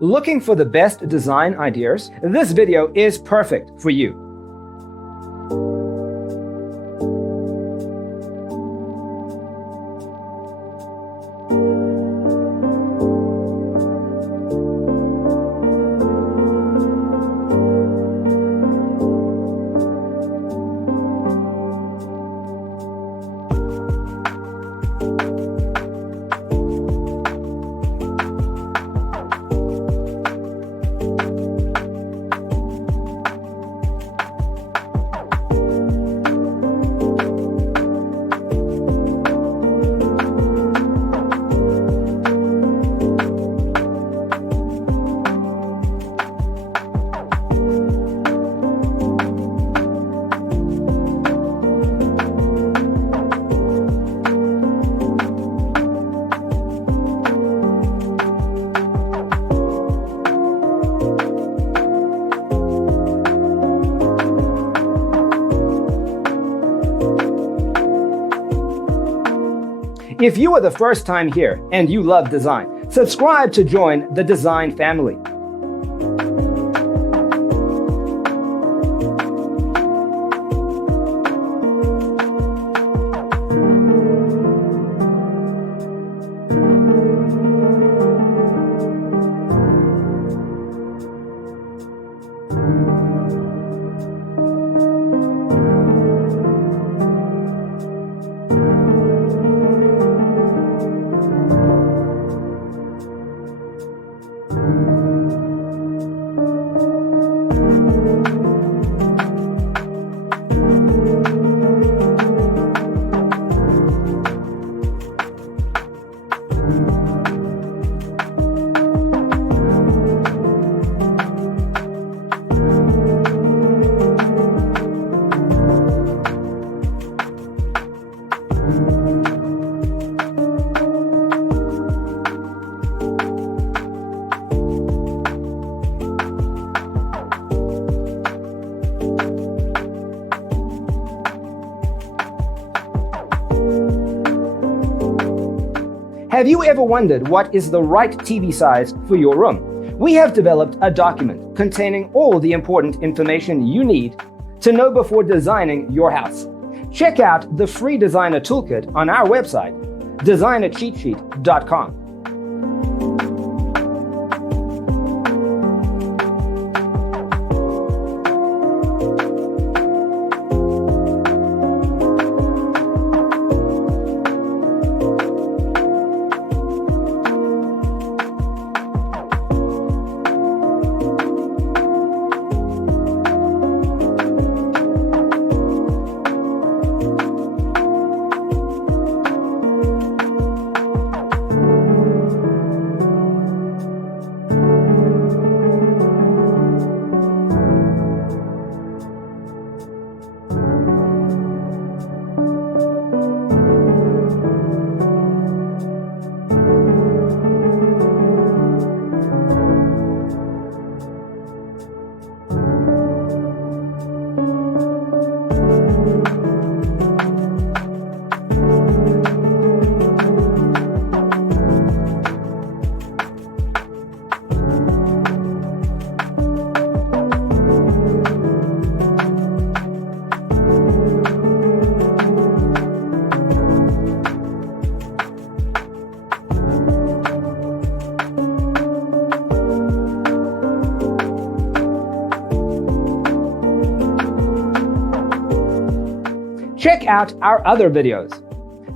Looking for the best design ideas? This video is perfect for you. If you are the first time here and you love design, subscribe to join the design family. Have you ever wondered what is the right TV size for your room? We have developed a document containing all the important information you need to know before designing your house. Check out the free designer toolkit on our website, designercheatsheet.com. Check out our other videos.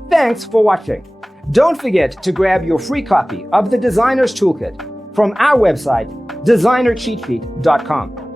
Thanks for watching. Don't forget to grab your free copy of the Designer's Toolkit from our website, designercheatsheet.com.